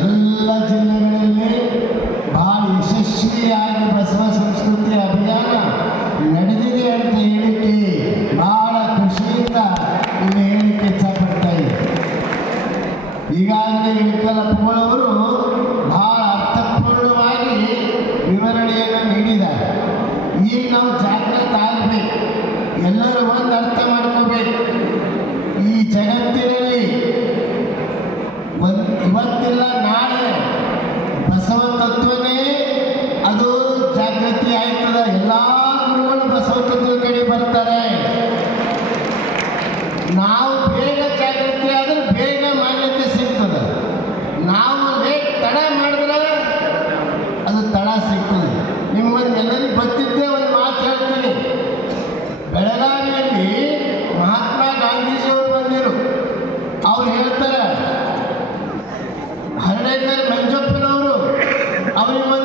ಎಲ್ಲ ಜಿಲ್ಲೆಗಳಲ್ಲಿ ಭಾಳ ಯಶಸ್ವಿಯಾಗಿ ಬಸವ ಸಂಸ್ಕೃತಿ ಅಭಿಯಾನ ಬರ್ತಾರೆ. ನಾವು ಬೇಗ ಜಾಗೃತಿ ಆದ್ರೆ ಬೇಗ ಮಾನ್ಯತೆ ಸಿಗ್ತದೆ. ನಾವು ಲೇಟ್ ತಡ ಮಾಡಿದ್ರೆ ಅದು ತಡ ಸಿಗ್ತದೆ. ನಿಮ್ಮಲ್ಲಿ ಎಲ್ಲರಿಗೂ ಬರ್ತಿದ್ದೆ ಒಂದು ಮಾತು ಹೇಳ್ತೀನಿ. ಬೆಳಗಾವಿಯಲ್ಲಿ ಮಹಾತ್ಮ ಗಾಂಧೀಜಿಯವರು ಬಂದಿರು. ಅವ್ರು ಹೇಳ್ತಾರೆ, ಹರಡೇಕರ್ ಮಂಜಪ್ಪನವರು ಅವರಿಗೊಂದು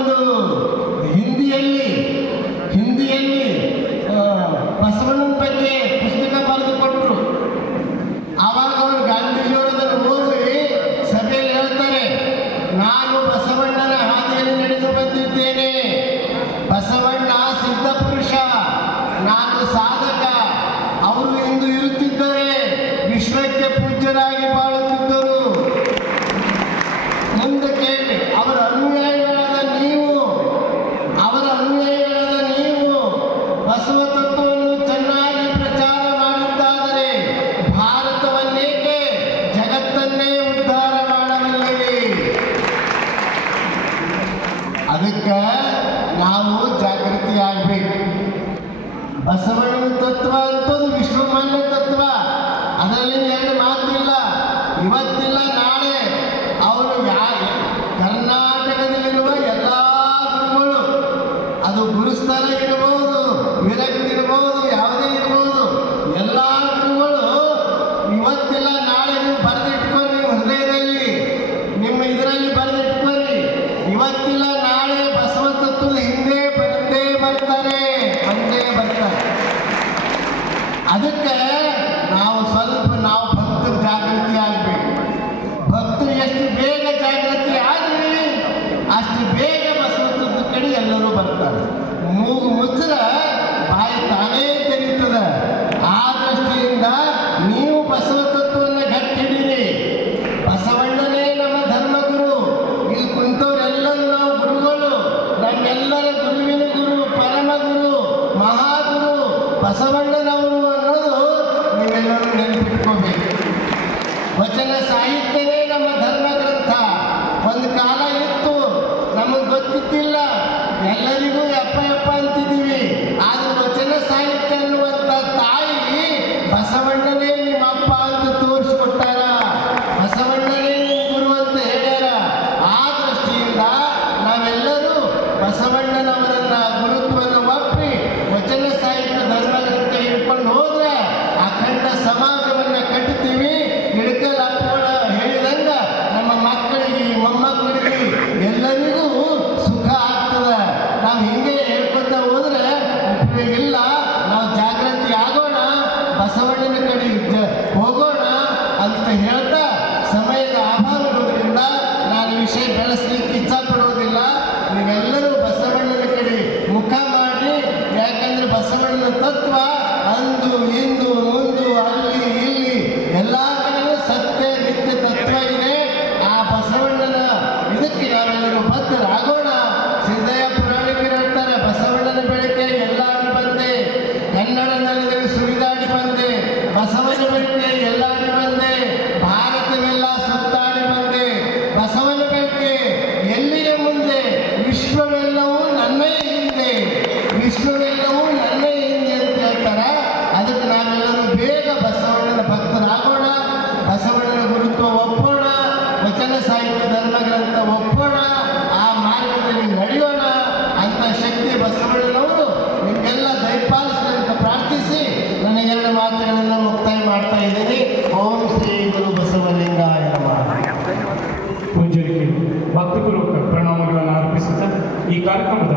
ಅದಕ್ಕೆ ನಾವು ಜಾಗೃತಿ ಆಗ್ಬೇಕು. ಬಸವಣ್ಣನ ತತ್ವ ಅಂತದ್ದು ವಿಶ್ವಮಾನ್ಯ ತತ್ವ. ಅದರಲ್ಲಿ ಎರಡು ಮಾತಿಲ್ಲ. ಇವತ್ತಿಲ್ಲ, ನಾಳೆ. ಅವರು ಯಾರು ಕರ್ನಾಟಕದಲ್ಲಿರುವ ಎಲ್ಲ ಗುರುಗಳು. ಅದು ಗುರುಸ್ಥಾನ ಇರಬಹುದು ವಿರಕ್ತಿ ಇರಬಹುದು ಯಾವುದೇ ಇರಬಹುದು ಎಲ್ಲ ಗುರುಗಳು ಇವತ್ತಿಲ್ಲ, ನಾಳೆ ನೀವು ಬರೆದಿಟ್ಕೊರಿ ಹೃದಯದಲ್ಲಿ. ನಿಮ್ಮ ಇದರಲ್ಲಿ ಬರೆದಿಟ್ಕೊಳ್ಳಿ ಇವತ್ತಿಲ್ಲ ನಾಳೆ ಬಸವ ತತ್ವದ ಹಿಂದೆ ಬಂದೇ ಬರ್ತಾರೆ ಬಂದೇ ಬರ್ತಾರೆ ನಾವು ಸ್ವಲ್ಪ ನಾವು ಭಕ್ತರ ಜಾಗೃತಿ ಆಗಬೇಕು. ಭಕ್ತರು ಎಷ್ಟು ಬೇಗ ಜಾಗೃತಿ ಆದರೆ, ಅಷ್ಟು ಬೇಗ ಬಸವತತ್ವದ ಕಡೆ ಎಲ್ಲರೂ ಬರ್ತಾರೆ. ಮೂಗು ಮುಚ್ಚರ ಬಾಯಿ ತಾನೇ ತೆರೀತದೆ. ಆ ದೃಷ್ಟಿಯಿಂದ ನೀವು ಬಸವ ತತ್ವವನ್ನು ಗಟ್ಟಿ ಹಿಡೀರಿ ಬಸವಣ್ಣನೇ ನಮ್ಮ ಧರ್ಮಗುರು. ಇಲ್ಲಿ ಕುಂತವರೆಲ್ಲರೂ ನಾವು ಗುರುಗಳು. ನಮ್ಮೆಲ್ಲರ ಗುರುವಿನ ಗುರು ಪರಮ ಗುರು ಮಹಾಗುರು, ಬಸವಣ್ಣನವರು. ನೀವೆಲ್ಲರೂ ನೆನಪಿಟ್ಕೋಬೇಕು ವಚನ ಸಾಹಿತ್ಯವೇ ನಮ್ಮ ಧರ್ಮ ಗ್ರಂಥ ಒಂದು ಕಾಲ ಇತ್ತು, ನಮಗೆ ಗೊತ್ತಿದ್ದಿಲ್ಲ. ಎಲ್ಲರಿಗೂ ಯಪ್ಪ ಯಪ್ಪ ಅಂತಿದ್ದೀವಿ. ಆದ್ರೆ ವಚನ ಸಾಹಿತ್ಯ ಅನ್ನುವಂಥ ತಾಯಿ ಬಸವಣ್ಣನೇ ನಿಮ್ಮ ಅಪ್ಪ ಅಂತ ತೋರಿಸ್ಕೊಟ್ಟಾರ. ಬಸವಣ್ಣನೇ ನಿಮ್ಮ ಗುರು ಅಂತ ಹೇಳ್ಯಾರ. ಆ ದೃಷ್ಟಿಯಿಂದ ನಾವೆಲ್ಲರೂ ಬಸವಣ್ಣನವರನ್ನ ಅಂತ ಹೇಳ್ತಾ மறக்க முடியாது